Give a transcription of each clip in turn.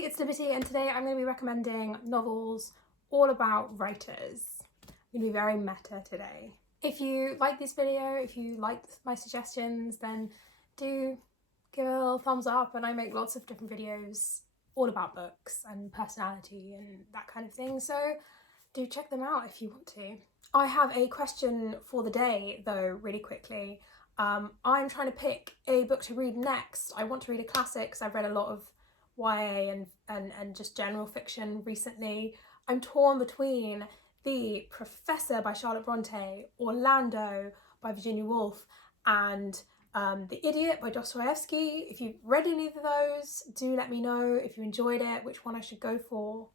Hi, it's Liberty, and today I'm going to be recommending novels all about writers. I'm going to be very meta today. If you like this video, if you like my suggestions, then do give it a little thumbs up, and I make lots of different videos all about books and personality and that kind of thing, so do check them out if you want to. I have a question for the day though, really quickly. I'm trying to pick a book to read next. I want to read a classic because I've read a lot of YA and just general fiction recently. I'm torn between The Professor by Charlotte Bronte, Orlando by Virginia Woolf, and The Idiot by Dostoevsky. If you've read any of those, do let me know if you enjoyed it, which one I should go for.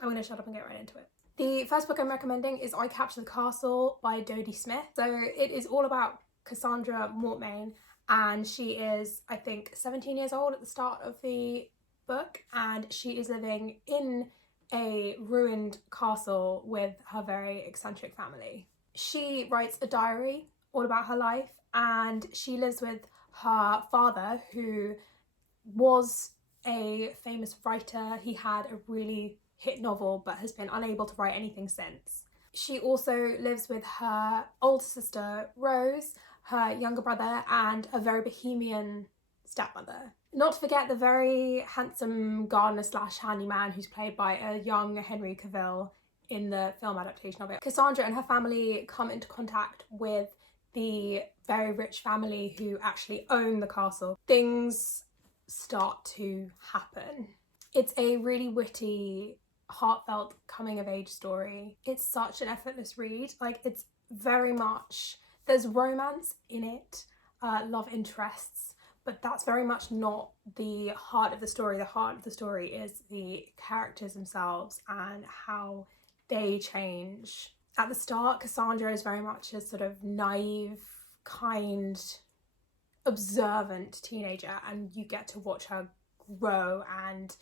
I'm going to shut up and get right into it. The first book I'm recommending is I Capture the Castle by Dodie Smith. So it is all about Cassandra Mortmain, and she is, I think, 17 years old at the start of the book, and she is living in a ruined castle with her very eccentric family. She writes a diary all about her life, and she lives with her father, who was a famous writer. He had a really hit novel but has been unable to write anything since. She also lives with her older sister Rose, her younger brother, and a very bohemian stepmother. Not to forget the very handsome gardener slash handyman who's played by a young Henry Cavill in the film adaptation of it. Cassandra and her family come into contact with the very rich family who actually own the castle. Things start to happen. It's a really witty, heartfelt coming of age story. It's such an effortless read. Like, it's very much, there's romance in it, love interests, but that's very much not the heart of the story. The heart of the story is the characters themselves and how they change. At the start, Cassandra is very much a sort of naive, kind, observant teenager, and you get to watch her grow and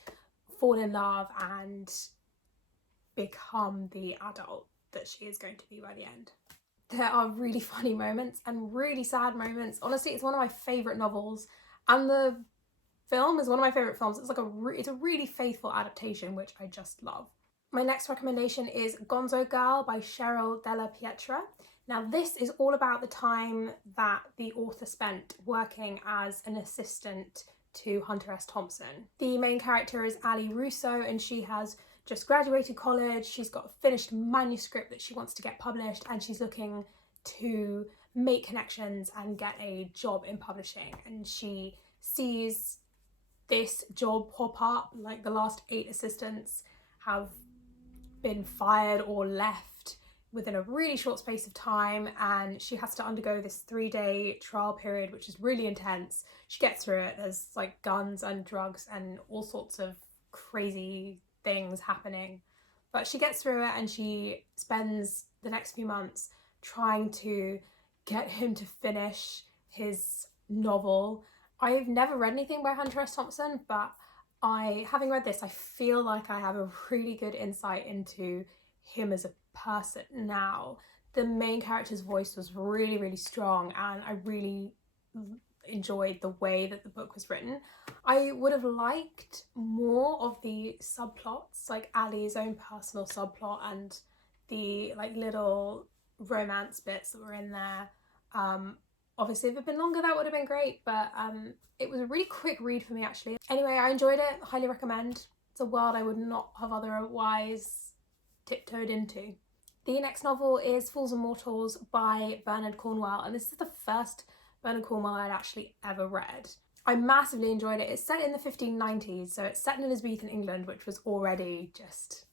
fall in love and become the adult that she is going to be by the end. There are really funny moments and really sad moments. Honestly, it's one of my favourite novels, and the film is one of my favourite films. It's like it's a really faithful adaptation, which I just love. My next recommendation is Gonzo Girl by Cheryl Della Pietra. Now, this is all about the time that the author spent working as an assistant to Hunter S. Thompson. The main character is Ali Russo, and she has just graduated college. She's got a finished manuscript that she wants to get published, and she's looking to make connections and get a job in publishing. And she sees this job pop up, like the last 8 assistants have been fired or left within a really short space of time, and she has to undergo this 3-day trial period, which is really intense. She gets through it. There's like guns and drugs and all sorts of crazy things happening, but she gets through it, and she spends the next few months trying to get him to finish his novel. I've never read anything by Hunter S. Thompson, but having read this, I feel like I have a really good insight into him as a person now. The main character's voice was really, really strong, and I really enjoyed the way that the book was written. I would have liked more of the subplots, like Ali's own personal subplot and the like little romance bits that were in there. Obviously, if it had been longer, that would have been great, but it was a really quick read for me, actually. Anyway, I enjoyed it, highly recommend. It's a world I would not have otherwise tiptoed into. The next novel is Fools and Mortals by Bernard Cornwell, and this is the first Bernard Cornwell I'd actually ever read. I massively enjoyed it. It's set in the 1590s, so it's set in Elizabethan England, which was already just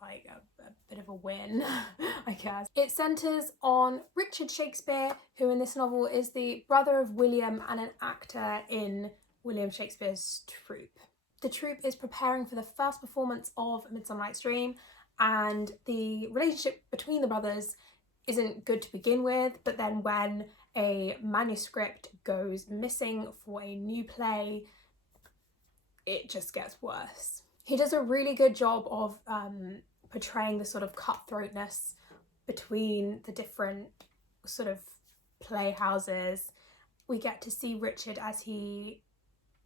like a bit of a win, I guess. It centres on Richard Shakespeare, who in this novel is the brother of William and an actor in William Shakespeare's troupe. The troupe is preparing for the first performance of Midsummer Night's Dream, and the relationship between the brothers isn't good to begin with, but then when a manuscript goes missing for a new play, it just gets worse. He does a really good job of portraying the sort of cutthroatness between the different sort of playhouses. We get to see Richard as he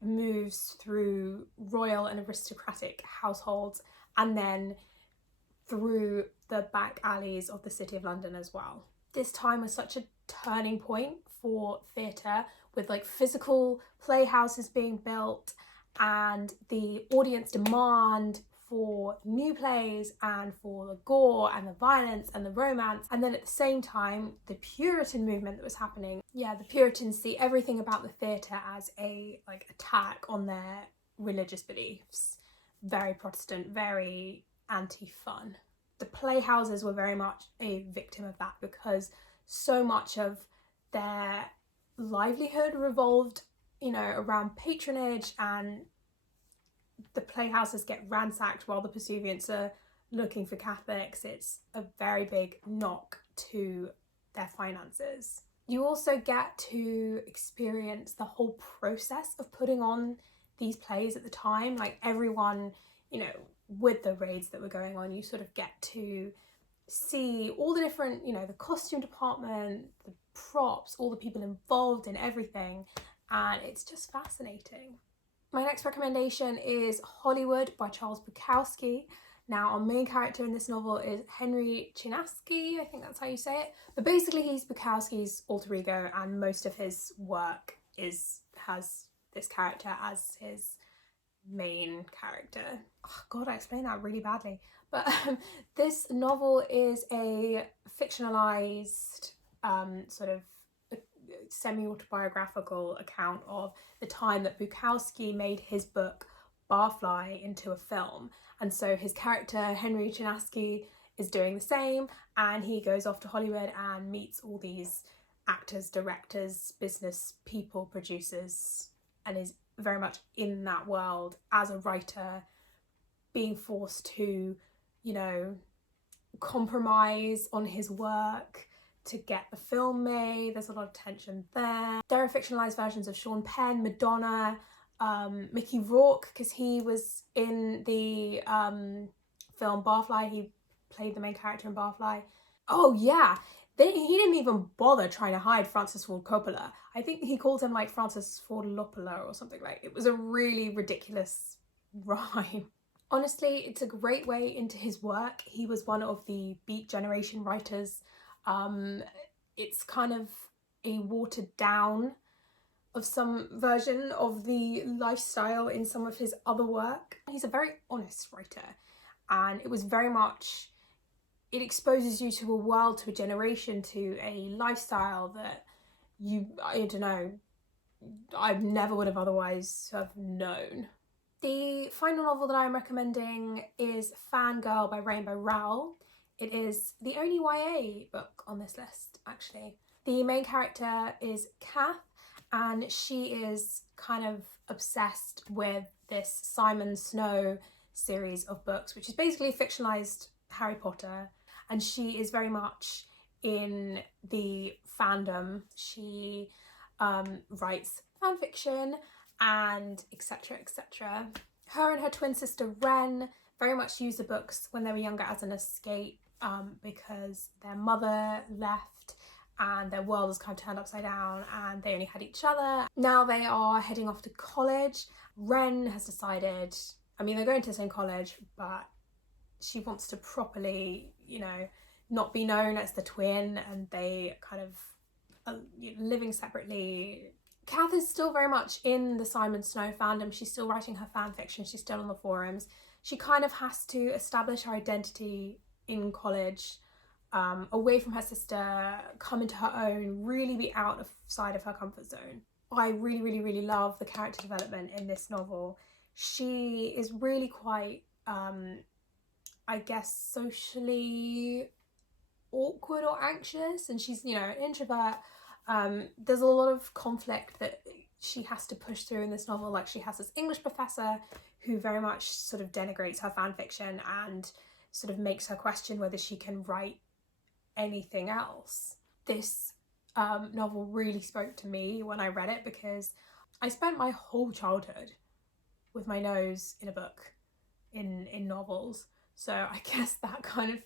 moves through royal and aristocratic households and then through the back alleys of the City of London as well. This time was such a turning point for theatre, with like physical playhouses being built and the audience demand for new plays and for the gore and the violence and the romance. And then at the same time, the Puritan movement that was happening. Yeah, the Puritans see everything about the theatre as a like attack on their religious beliefs. Very Protestant, very anti-fun. The playhouses were very much a victim of that, because so much of their livelihood revolved, around patronage, and the playhouses get ransacked while the pursuivants are looking for Catholics. It's a very big knock to their finances. You also get to experience the whole process of putting on these plays at the time. Like everyone, with the raids that were going on, you sort of get to see all the different, the costume department, the props, all the people involved in everything, and it's just fascinating. My next recommendation is Hollywood by Charles Bukowski. Now, our main character in this novel is Henry Chinaski, I think that's how you say it. But basically he's Bukowski's alter ego, and most of his work has this character as his main character. Oh God, I explained that really badly. But this novel is a fictionalized sort of semi-autobiographical account of the time that Bukowski made his book Barfly into a film. And so his character Henry Chinaski is doing the same, and he goes off to Hollywood and meets all these actors, directors, business people, producers, and is very much in that world as a writer, being forced to, compromise on his work to get the film made. There's a lot of tension there. There are fictionalized versions of Sean Penn, Madonna, Mickey Rourke, because he was in the film Barfly. He played the main character in Barfly. Oh yeah, he didn't even bother trying to hide Francis Ford Coppola. I think he called him like Francis Ford Loppola or something. Like, it was a really ridiculous rhyme. Honestly, it's a great way into his work. He was one of the Beat Generation writers. It's kind of a watered down of some version of the lifestyle in some of his other work. He's a very honest writer, and it was very much, it exposes you to a world, to a generation, to a lifestyle that I never would have otherwise have known. The final novel that I'm recommending is Fangirl by Rainbow Rowell. It is the only YA book on this list, actually. The main character is Kath, and she is kind of obsessed with this Simon Snow series of books, which is basically a fictionalized Harry Potter, and she is very much in the fandom. She writes fan fiction and etc, etc. Her and her twin sister Ren very much used the books when they were younger as an escape, because their mother left and their world was kind of turned upside down and they only had each other. Now they are heading off to college. Ren has decided, they're going to the same college, but she wants to properly, not be known as the twin, and they kind of are living separately. Kath is still very much in the Simon Snow fandom. She's still writing her fan fiction. She's still on the forums. She kind of has to establish her identity in college, away from her sister, come into her own, really be outside of her comfort zone. I really, really, really love the character development in this novel. She is really quite, socially awkward or anxious, and she's, an introvert. There's a lot of conflict that she has to push through in this novel. Like, she has this English professor who very much sort of denigrates her fan fiction and sort of makes her question whether she can write anything else. This novel really spoke to me when I read it, because I spent my whole childhood with my nose in a book, in novels. So I guess that kind of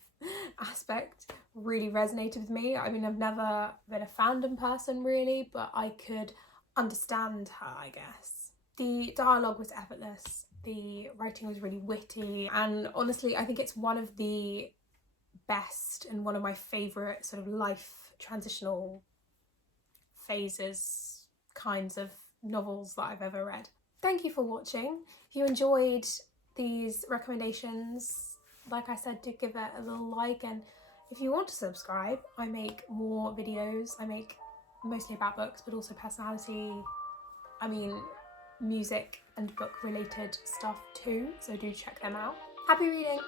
aspect really resonated with me. I've never been a fandom person really, but I could understand her, I guess. The dialogue was effortless, the writing was really witty, and honestly I think it's one of the best and one of my favourite sort of life transitional phases kinds of novels that I've ever read. Thank you for watching. If you enjoyed these recommendations, like I said, do give it a little like, and if you want to subscribe, I make more videos. I make mostly about books, but also personality, music and book related stuff too, so do check them out. Happy reading!